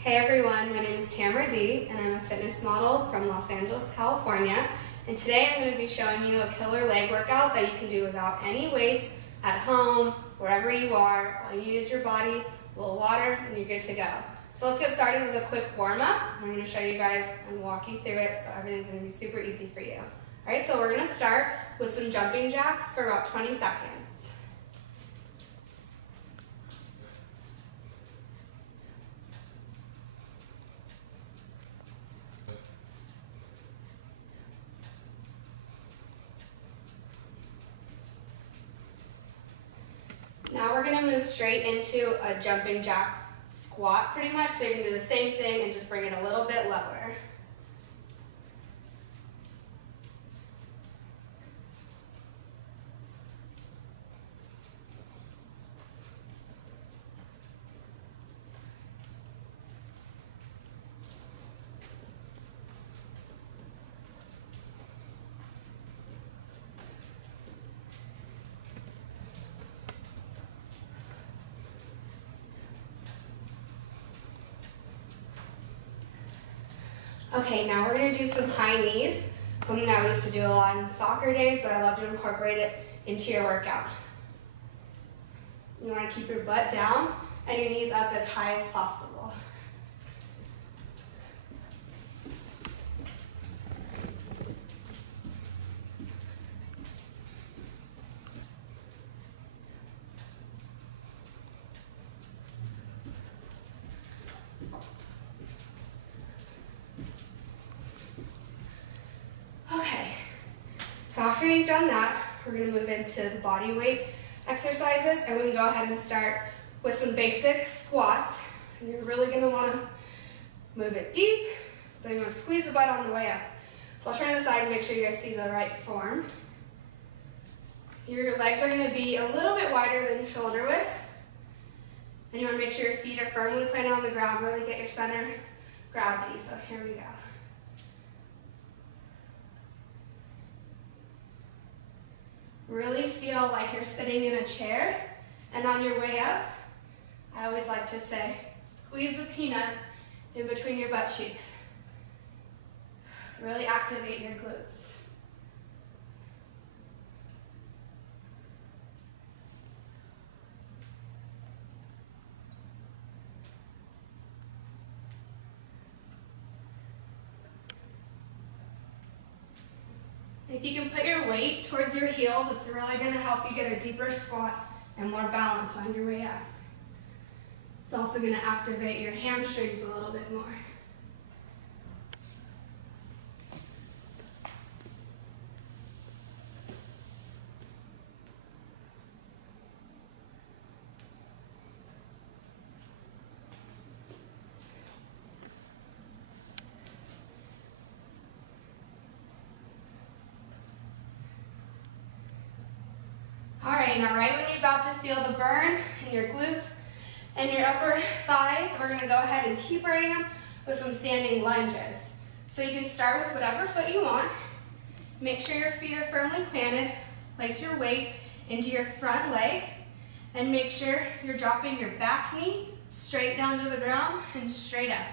Hey everyone, my name is Tamara D and I'm a fitness model from Los Angeles, California. And today I'm going to be showing you a killer leg workout that you can do without any weights, at home, wherever you are. All you need is your body, a little water, and you're good to go. So let's get started with a quick warm-up. I'm going to show you guys and walk you through it so everything's going to be super easy for you. Alright, so we're going to start with some jumping jacks for about 20 seconds. Now we're going to move straight into a jumping jack squat pretty much, so you can do the same thing and just bring it a little bit lower. Okay, now we're going to do some high knees, something that we used to do a lot in soccer days, but I love to incorporate it into your workout. You want to keep your butt down and your knees up as high as possible. So after you've done that, we're going to move into the body weight exercises, and we can go ahead and start with some basic squats. And you're really going to want to move it deep, but you want to squeeze the butt on the way up. So I'll turn to the side and make sure you guys see the right form. Your legs are going to be a little bit wider than shoulder width, and you want to make sure your feet are firmly planted on the ground, really get your center gravity. So here we go. Really feel like you're sitting in a chair, and on your way up, I always like to say, squeeze the peanut in between your butt cheeks. Really activate your glutes. If you can put your weight towards your heels, it's really going to help you get a deeper squat and more balance on your way up. It's also going to activate your hamstrings a little bit more. Alright, now right when you're about to feel the burn in your glutes and your upper thighs, we're going to go ahead and keep burning them with some standing lunges. So you can start with whatever foot you want. Make sure your feet are firmly planted. Place your weight into your front leg and make sure you're dropping your back knee straight down to the ground and straight up.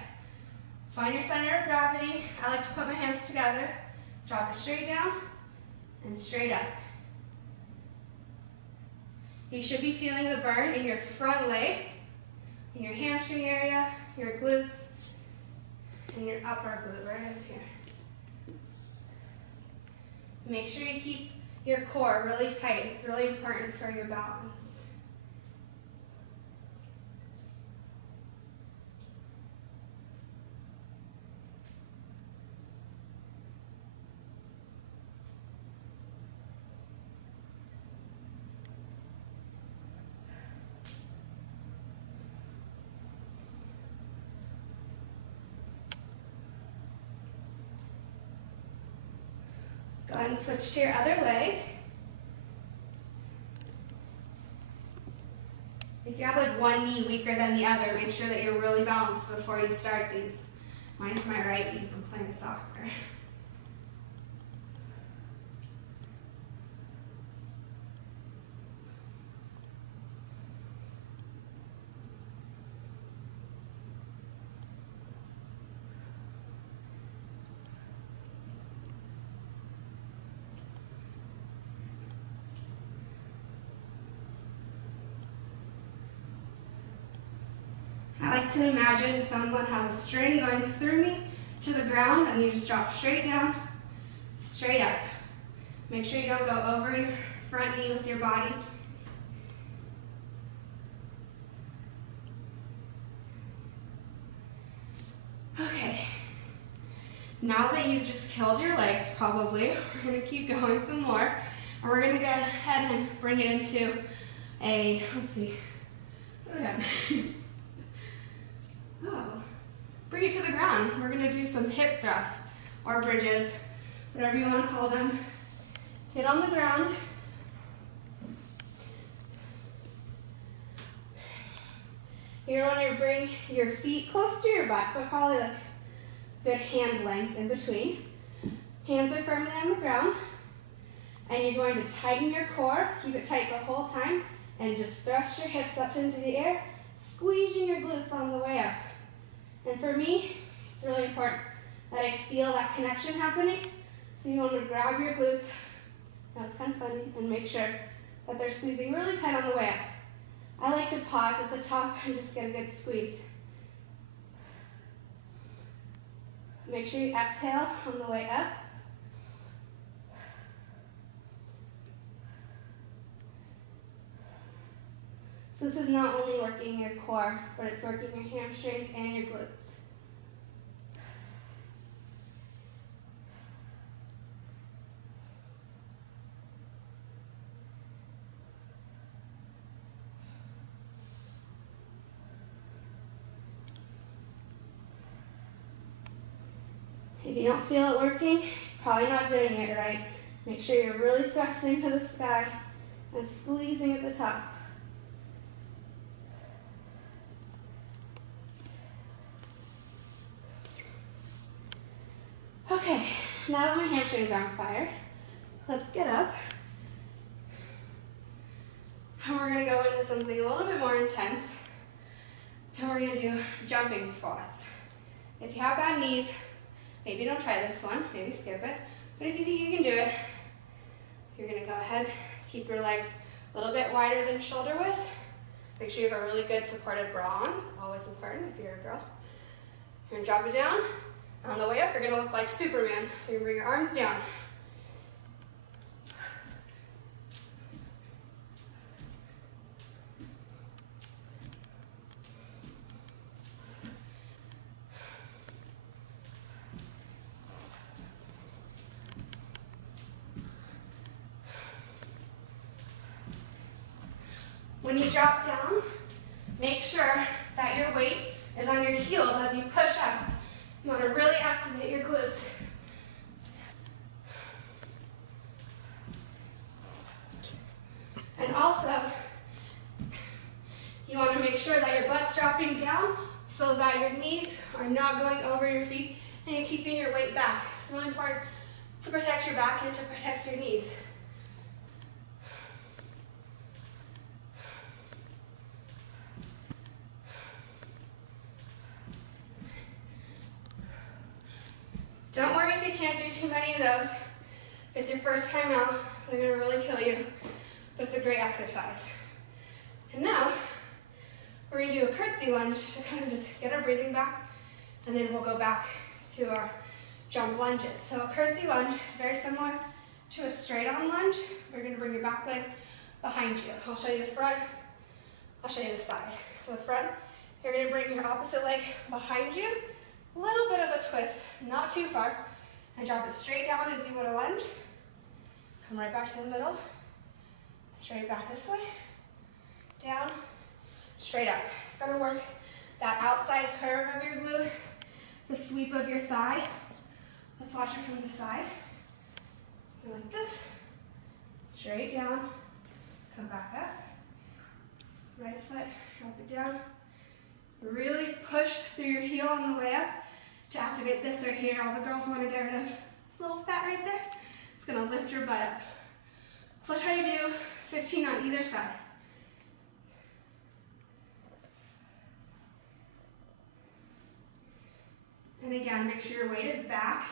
Find your center of gravity. I like to put my hands together, drop it straight down and straight up. You should be feeling the burn in your front leg, in your hamstring area, your glutes, and your upper glute right over here. Make sure you keep your core really tight. It's really important for your balance. Go ahead and switch to your other leg. If you have like one knee weaker than the other, make sure that you're really balanced before you start these. Mine's my right knee from playing soccer. like to imagine someone has a string going through me to the ground, and you just drop straight down, straight up. Make sure you don't go over your front knee with your body. Okay, now that you've just killed your legs probably, we're going to keep going some more, and we're going to go ahead and bring it into a, let's see, what do we have? Oh, bring it to the ground. We're going to do some hip thrusts or bridges, whatever you want to call them. Get on the ground. You're going to bring your feet close to your butt, but probably like a good hand length in between. Hands are firmly on the ground. And you're going to tighten your core, keep it tight the whole time, and just thrust your hips up into the air, squeezing your glutes on the way up. And for me, it's really important that I feel that connection happening. So you want to grab your glutes, that's kind of funny, and make sure that they're squeezing really tight on the way up. I like to pause at the top and just get a good squeeze. Make sure you exhale on the way up. So this is not only working your core, but it's working your hamstrings and your glutes. If you don't feel it working, you're probably not doing it right. Make sure you're really thrusting to the sky and squeezing at the top. Okay, now that my hamstrings are on fire, let's get up. And we're going to go into something a little bit more intense. And we're going to do jumping squats. If you have bad knees, maybe don't try this one, maybe skip it. But if you think you can do it, you're going to go ahead, keep your legs a little bit wider than shoulder width. Make sure you have a really good supported bra on, always important if you're a girl. You're going to drop it down. On the way up, you're going to look like Superman. So you bring your arms down. When you drop down, make sure that your weight is on your heels as you push up. You want to really activate your glutes. And also, you want to make sure that your butt's dropping down so that your knees are not going over your feet and you're keeping your weight back. It's really important to protect your back and to protect your knees. Don't worry if you can't do too many of those. If it's your first time out, they're going to really kill you, but it's a great exercise. And now, we're going to do a curtsy lunge to kind of just get our breathing back, and then we'll go back to our jump lunges. So a curtsy lunge is very similar to a straight-on lunge. We're going to bring your back leg behind you. I'll show you the front, I'll show you the side. So the front, you're going to bring your opposite leg behind you, a little bit of a twist, not too far, and drop it straight down as you would a lunge. Come right back to the middle, straight back this way, down, straight up. It's going to work that outside curve of your glute, the sweep of your thigh. Let's watch it from the side. Go like this, straight down, come back up, right foot, drop it down. Really push through your heel on the way up to activate this right here. All the girls want to get rid of this little fat right there. It's going to lift your butt up. So let's try to do 15 on either side. And again, make sure your weight is back.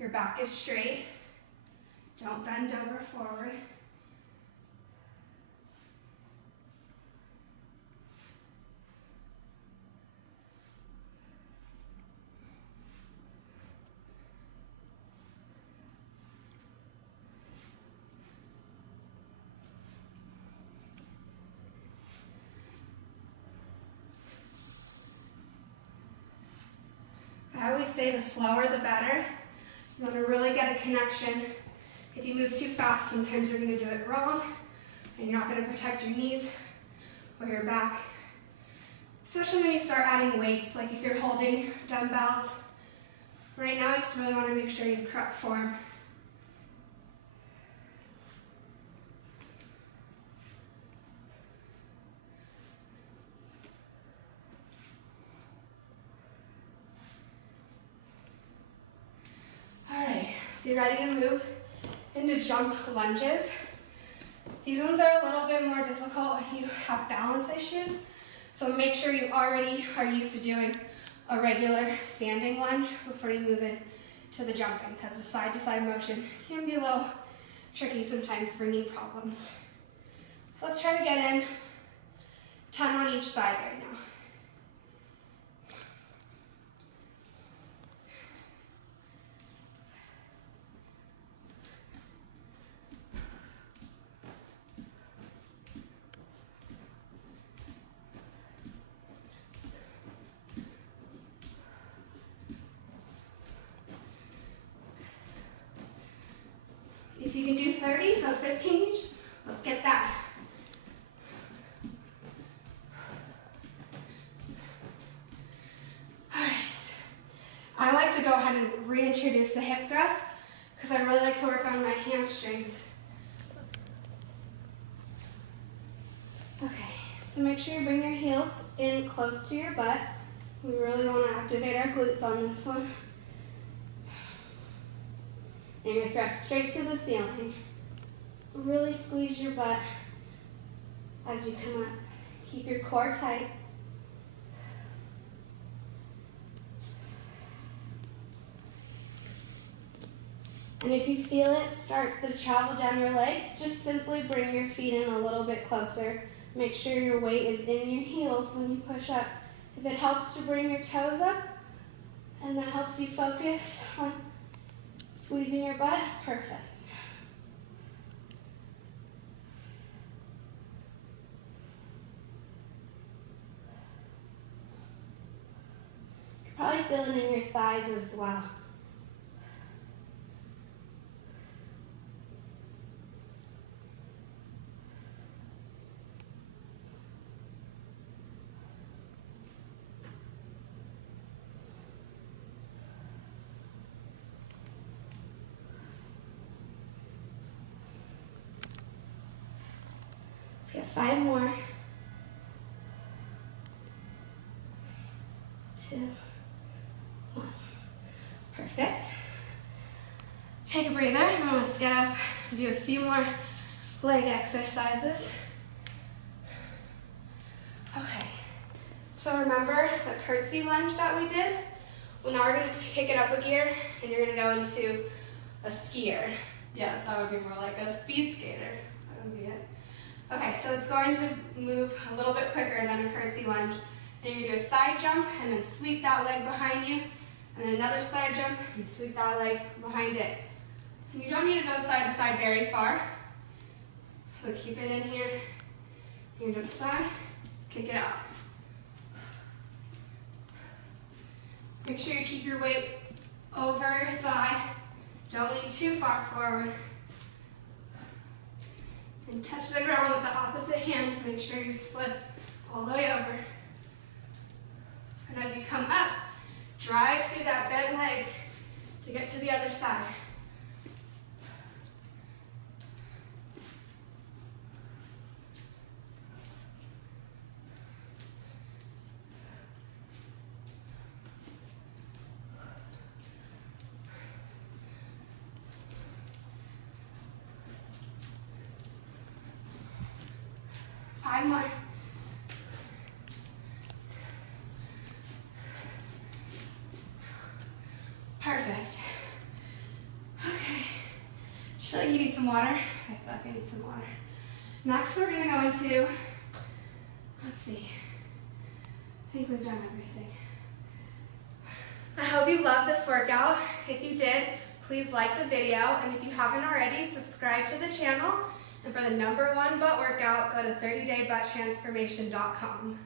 Your back is straight. Don't bend over forward. I always say the slower the better. You want to really get a connection. If you move too fast, sometimes you're going to do it wrong, and you're not going to protect your knees or your back. Especially when you start adding weights, like if you're holding dumbbells. Right now, you just really want to make sure you have correct form. Alright, so you're ready to move into jump lunges. These ones are a little bit more difficult if you have balance issues. So make sure you already are used to doing a regular standing lunge before you move into the jumping, because the side-to-side motion can be a little tricky sometimes for knee problems. So let's try to get in 10 on each side right now. If you can do 30, so 15 each, let's get that. All right. I like to go ahead and reintroduce the hip thrust because I really like to work on my hamstrings. Okay, so make sure you bring your heels in close to your butt. We really want to activate our glutes on this one. And you're going to thrust straight to the ceiling. Really squeeze your butt as you come up. Keep your core tight. And if you feel it start to travel down your legs, just simply bring your feet in a little bit closer. Make sure your weight is in your heels when you push up. If it helps to bring your toes up, and that helps you focus on squeezing your butt, perfect. You can probably feel it in your thighs as well. Let's get 5 more. 2, 1. Perfect. Take a breather, and then let's get up and do a few more leg exercises. Okay, so remember the curtsy lunge that we did? Well, now we're going to kick it up a gear, and you're going to go into a skier. Yes, that would be more like a speed skater. That would be it. Okay, so it's going to move a little bit quicker than a curtsy lunge. And you're going to do a side jump and then sweep that leg behind you. And then another side jump and sweep that leg behind it. And you don't need to go side to side very far. So keep it in here. You jump side, kick it out. Make sure you keep your weight over your thigh. Don't lean too far forward. And touch the ground with the opposite hand. Make sure you slip all the way over. And as you come up, drive through that bent leg to get to the other side. Five more. Perfect. Okay. Just feel like you need some water? I feel like I need some water. Next, we're going to go into, let's see. I think we've done everything. I hope you loved this workout. If you did, please like the video. And if you haven't already, subscribe to the channel. And for the #1 butt workout, go to 30daybutttransformation.com.